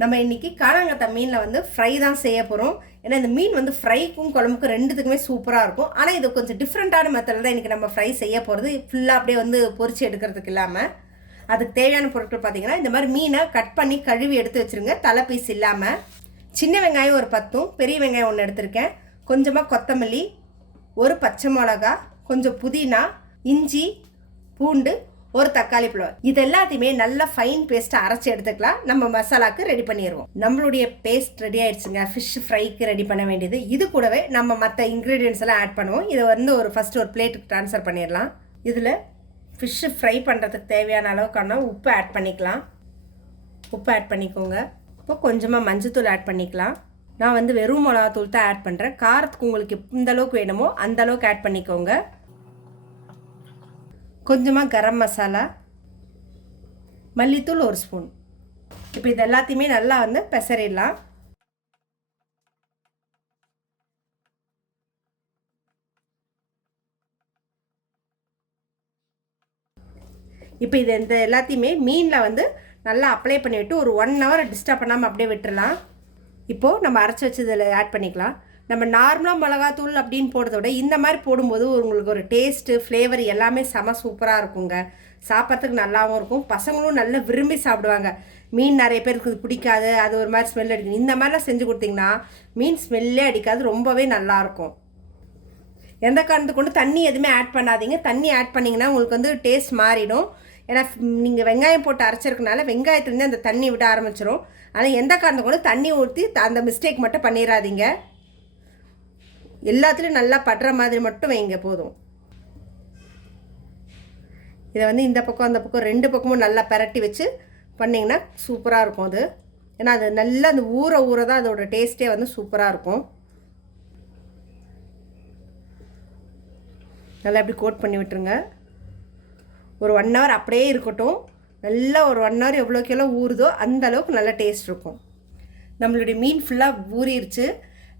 நம்ம இன்னைக்கு காணாங்கத்த மீனில் வந்து ஃப்ரை தான் செய்ய போகிறோம் ஏன்னா இந்த மீன் வந்து ஃப்ரைக்கும் குழம்புக்கும் ரெண்டுத்துக்குமே சூப்பராக இருக்கும். ஆனால் இது கொஞ்சம் டிஃப்ரெண்ட்டான மெத்தடில் தான் இன்றைக்கி நம்ம ஃப்ரை செய்ய போகிறது ஃபுல்லாக அப்படியே வந்து பொறிச்சு எடுக்கிறதுக்கு இல்லாமல் அதுக்கு தேவையான பொருட்கள் பார்த்தீங்கன்னா இந்த மாதிரி மீனை கட் பண்ணி கழுவி எடுத்து வச்சுருங்க. தலை பீஸ் இல்லாமல் சின்ன வெங்காயம் ஒரு பத்தும் பெரிய வெங்காயம் ஒன்று எடுத்திருக்கேன். கொஞ்சமாக கொத்தமல்லி ஒரு பச்சை மிளகா கொஞ்சம் புதினா இஞ்சி பூண்டு ஒரு தக்காளி பழம் இது எல்லாத்தையுமே நல்லா ஃபைன் பேஸ்ட்டாக அரைச்சி எடுத்துக்கலாம். நம்ம மசாலாக்கு ரெடி பண்ணிடுவோம் நம்மளுடைய பேஸ்ட் ரெடி ஆயிடுச்சுங்க. ஃபிஷ் ஃப்ரைக்கு ரெடி பண்ண வேண்டியது. இது கூடவே நம்ம மற்ற இன்க்ரீடியன்ஸ் எல்லாம் ஆட் பண்ணுவோம். இதை வந்து ஒரு ஃபஸ்ட்டு ஒரு பிளேட்டுக்கு ட்ரான்ஸ்ஃபர் பண்ணிடலாம். இதில் ஃபிஷ்ஷு ஃப்ரை பண்ணுறதுக்கு தேவையான அளவுக்கான உப்பு ஆட் பண்ணிக்கலாம். உப்பு ஆட் பண்ணிக்கோங்க. இப்போ கொஞ்சமாக மஞ்சத்தூள் ஆட் பண்ணிக்கலாம். நான் வந்து வெறும் மிளகாத்தூள் தான் ஆட் பண்ணுறேன் காரத்துக்கு உங்களுக்கு எந்த அளவுக்கு வேணுமோ அந்த அளவுக்கு ஆட் பண்ணிக்கோங்க. கொஞ்சமாக கரம் மசாலா மல்லித்தூள் ஒரு ஸ்பூன். இப்போ இது எல்லாத்தையுமே நல்லா வந்து பெசரிடலாம். இப்போ இது இந்த எல்லாத்தையுமே மீனில் வந்து நல்லா அப்ளை பண்ணிவிட்டு ஒரு ஒன் ஹவர் டிஸ்டர்ப் பண்ணாமல் அப்படியே விட்டுடலாம் இப்போது நம்ம அரைச்சி வச்சு இதில் ஆட் பண்ணிக்கலாம். நம்ம நார்மலாக மிளகாத்தூள் அப்படின்னு போடுறத விட இந்த மாதிரி போடும்போது உங்களுக்கு ஒரு டேஸ்ட்டு ஃப்ளேவர் எல்லாமே செம சூப்பராக இருக்குங்க. சாப்பிட்றதுக்கு நல்லாவும் இருக்கும். பசங்களும் நல்லா விரும்பி சாப்பிடுவாங்க. மீன் நிறைய பேருக்கு இது பிடிக்காது அது ஒரு மாதிரி ஸ்மெல் அடிக்கும். இந்த மாதிரிலாம் செஞ்சு கொடுத்தீங்கன்னா மீன் ஸ்மெல்லே அடிக்காது ரொம்பவே நல்லாயிருக்கும் எந்த காரணத்து கொண்டு தண்ணி எதுவுமே ஆட் பண்ணாதீங்க. தண்ணி ஆட் பண்ணிங்கன்னா உங்களுக்கு வந்து டேஸ்ட் மாறிடும். ஏன்னா நீங்கள் வெங்காயம் போட்டு அரைச்சிருக்கனால வெங்காயத்துலேருந்து அந்த தண்ணி விட ஆரம்பிச்சிடும் ஆனால் எந்த காரணத்தை கொண்டு தண்ணி ஊற்றி அந்த மிஸ்டேக் மட்டும் பண்ணிடாதீங்க எல்லாத்துலேயும் நல்லா படுற மாதிரி மட்டும் வைங்க போதும். இதை வந்து இந்த பக்கம் அந்த பக்கம் ரெண்டு பக்கமும் நல்லா பரட்டி வச்சு பண்ணிங்கன்னா சூப்பராக இருக்கும் அது. ஏன்னா அது நல்லா அந்த ஊற ஊற தான் அதோட டேஸ்ட்டே வந்து சூப்பராக இருக்கும். நல்லா இப்படி கோட் பண்ணி விட்டுருங்க. ஒரு ஒன் ஹவர் அப்படியே இருக்கட்டும். நல்லா ஒரு ஒன் ஹவர் எவ்வளோக்கு எவ்வளோ ஊறுதோ அந்த அளவுக்கு நல்ல டேஸ்ட் இருக்கும். நம்மளுடைய மீன் ஃபுல்லாக ஊறிடுச்சு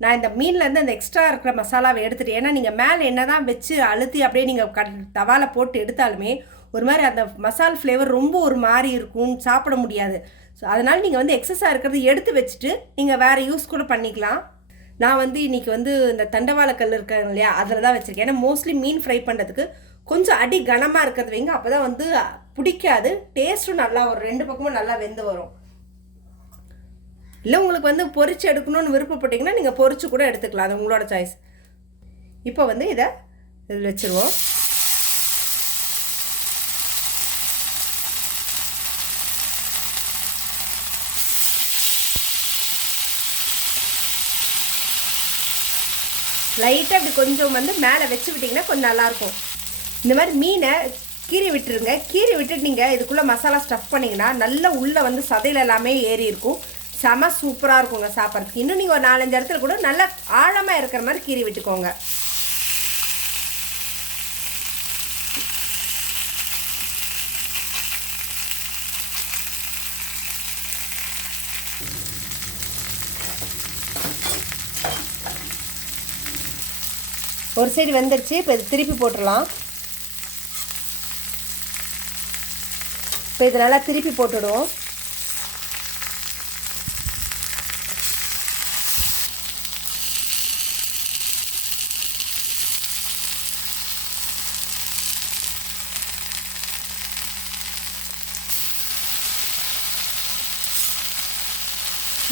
நான் இந்த மீன்லேருந்து அந்த எக்ஸ்ட்ரா இருக்கிற மசாலாவை எடுத்துகிட்டு ஏன்னா நீங்கள் மேலே என்ன தான் வச்சு அழுத்தி அப்படியே நீங்கள் க தவால போட்டு எடுத்தாலுமே ஒரு மாதிரி அந்த மசால் ஃப்ளேவர் ரொம்ப ஒரு மாதிரி இருக்கும் சாப்பிட முடியாது. ஸோ அதனால் நீங்கள் வந்து எக்ஸஸாக இருக்கிறது எடுத்து வச்சுட்டு நீங்கள் வேறு யூஸ் கூட பண்ணிக்கலாம். நான் வந்து இன்றைக்கி வந்து இந்த தண்டவாளக்கல் இருக்காங்க இல்லையா அதில் தான் வச்சுருக்கேன். ஏன்னா மோஸ்ட்லி மீன் ஃப்ரை பண்ணுறதுக்கு கொஞ்சம் அடி கனமாக இருக்கிறது வைங்க அப்போ தான் வந்து பிடிக்காது டேஸ்ட்டும் நல்லா ஒரு ரெண்டு பக்கமும் நல்லா வெந்து வரும். இல்லை உங்களுக்கு வந்து பொறிச்சு எடுக்கணும்னு விருப்பப்பட்டிங்கன்னா நீங்கள் பொறிச்சு கூட எடுத்துக்கலாம். அது உங்களோட சாய்ஸ் இப்போ வந்து இதை இதில் வச்சுருவோம். லைட்டாக இப்படி கொஞ்சம் வந்து மேலே வச்சு விட்டிங்கன்னா கொஞ்சம் நல்லாயிருக்கும் இந்த மாதிரி மீனை கீறி விட்டுருங்க. கீறி விட்டுட்டு நீங்கள் இதுக்குள்ளே மசாலா ஸ்டஃப் பண்ணிங்கன்னா நல்லா உள்ளே வந்து சதையில் எல்லாமே ஏறி இருக்கும். செம சூப்பராக இருக்குங்க சாப்பிட்றதுக்கு இன்னும் நீங்கள் ஒரு நாலஞ்சு இடத்துல கூட நல்லா ஆழமாக இருக்கிற மாதிரி கீறி விட்டுக்கோங்க. ஒரு சைடு வெந்துருச்சு இப்போ இது திருப்பி போட்டுடலாம். இப்போ இது நல்லா திருப்பி போட்டுடுவோம்.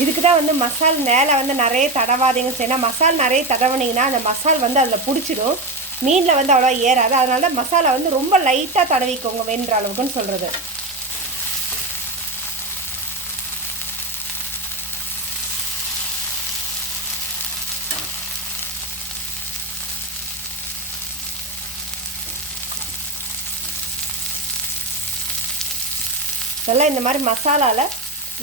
இதுக்கு தான் வந்து மசால் மேலே வந்து நிறைய தடவாதீங்க சரினா மசால் நிறைய தடவுனீங்கன்னா அந்த மசால் வந்து அதில் பிடிச்சிடும். மீனில் வந்து அவ்வளோ ஏறாது. அதனால தான் மசாலா வந்து ரொம்ப லைட்டாக தடவிக்கோங்க வேணுன்ற அளவுக்குன்னு சொல்கிறது நல்லா இந்த மாதிரி மசாலாவில்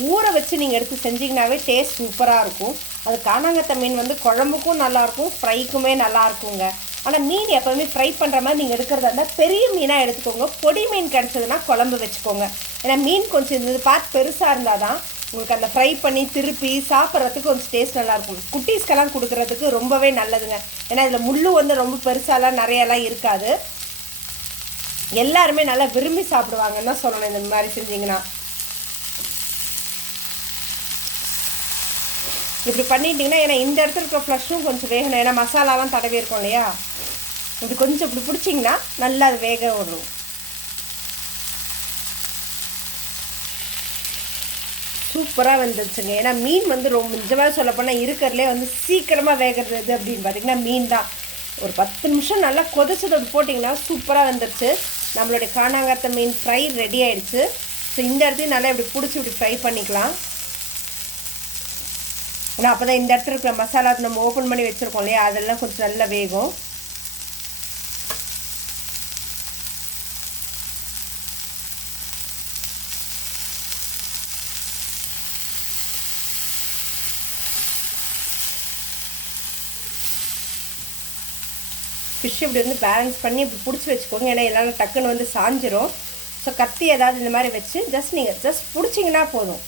ஊற வச்சு நீங்கள் எடுத்து செஞ்சிங்கனாவே டேஸ்ட் சூப்பராக இருக்கும். அது காணாங்கத்த மீன் வந்து குழம்புக்கும் நல்லாயிருக்கும் ஃப்ரைக்குமே நல்லாயிருக்குங்க. ஆனால் மீன் எப்போவுமே ஃப்ரை பண்ணுற மாதிரி நீங்கள் எடுக்கிறதா இருந்தால் பெரிய மீனாக எடுத்துக்கோங்க. பொடி மீன் கிடச்சதுன்னா குழம்பு வச்சுக்கோங்க. ஏன்னா மீன் கொஞ்சம் இருந்தது பார்த்து பெருசாக இருந்தால் தான் உங்களுக்கு அந்த ஃப்ரை பண்ணி திருப்பி சாப்பிட்றதுக்கு கொஞ்சம் டேஸ்ட் நல்லாயிருக்கும். குட்டீஸ்க்கெல்லாம் கொடுக்குறதுக்கு ரொம்பவே நல்லதுங்க. ஏன்னா இதில் முள் வந்து ரொம்ப பெருசாலாம் நிறையெல்லாம் இருக்காது. எல்லாருமே நல்லா விரும்பி சாப்பிடுவாங்கன்னு தான் சொல்லணும் இந்த மாதிரி செஞ்சிங்கன்னா. இப்படி பண்ணிட்டீங்கன்னா ஏன்னா இந்த இடத்துல இருக்க ஃப்ளஷும் கொஞ்சம் வேகணும். ஏன்னா மசாலாலாம் தடவி இருக்கும் இல்லையா? இப்படி கொஞ்சம் இப்படி பிடிச்சிங்கன்னா நல்லா அது வேக விடும் சூப்பராக வந்துருச்சுங்க. ஏன்னா மீன் வந்து ரொம்ப நிஜமாக சொல்லப்போனால் இருக்கிறதுலே வந்து சீக்கிரமாக வேகிறது அப்படின்னு பார்த்தீங்கன்னா மீன் தான். ஒரு பத்து நிமிஷம் நல்லா கொதிச்சதோடு போட்டிங்கன்னா சூப்பராக வந்துருச்சு. நம்மளுடைய காணாங்கத்த மீன் ஃப்ரை ரெடி ஆயிடுச்சு. ஸோ இந்த இடத்தையும் நல்லா இப்படி பிடிச்சி இப்படி ஃப்ரை பண்ணிக்கலாம். ஏன்னா அப்போ தான் இந்த இடத்துல இருக்கிற மசாலா நம்ம ஓப்பன் பண்ணி வச்சுருக்கோம் இல்லையா? அதெல்லாம் கொஞ்சம் நல்லா வேகும். ஃபிஷ் இப்படி வந்து பேலன்ஸ் பண்ணி இப்படி பிடிச்சி வச்சுக்கோங்க. ஏன்னா எல்லாரும் டக்குன்னு வந்து சாஞ்சிரும். ஸோ கத்தி ஏதாவது இந்த மாதிரி வச்சு ஜஸ்ட் நீங்கள் ஜஸ்ட் பிடிச்சிங்கன்னா போதும்.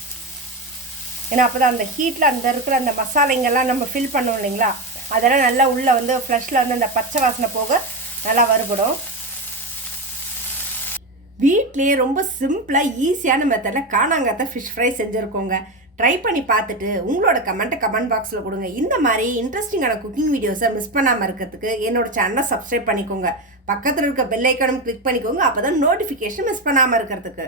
ஏன்னா அப்போ தான் அந்த ஹீட்டில் அந்த இருக்கிற அந்த மசாலைங்கெல்லாம் நம்ம ஃபில் பண்ணோம் இல்லைங்களா? அதெல்லாம் நல்லா உள்ளே வந்து ஃப்ளஷில் வந்து அந்த பச்சை வாசனை போக நல்லா வறுபடும். வீட்லேயே ரொம்ப சிம்பிளாக ஈஸியான மெத்தடில் காணாங்கத்த ஃபிஷ் ஃப்ரை செஞ்சுருக்கோங்க. ட்ரை பண்ணி பார்த்துட்டு உங்களோட கமெண்ட்டை கமெண்ட் பாக்ஸில் கொடுங்க. இந்த மாதிரி இன்ட்ரெஸ்டிங்கான குக்கிங் வீடியோஸை மிஸ் பண்ணாமல் இருக்கிறதுக்கு என்னோட சேனலை சப்ஸ்கிரைப் பண்ணிக்கோங்க. பக்கத்தில் இருக்க பெல் ஐக்கானும் கிளிக் பண்ணிக்கோங்க. அப்போ தான் நோட்டிஃபிகேஷன் மிஸ் பண்ணாமல் இருக்கிறதுக்கு.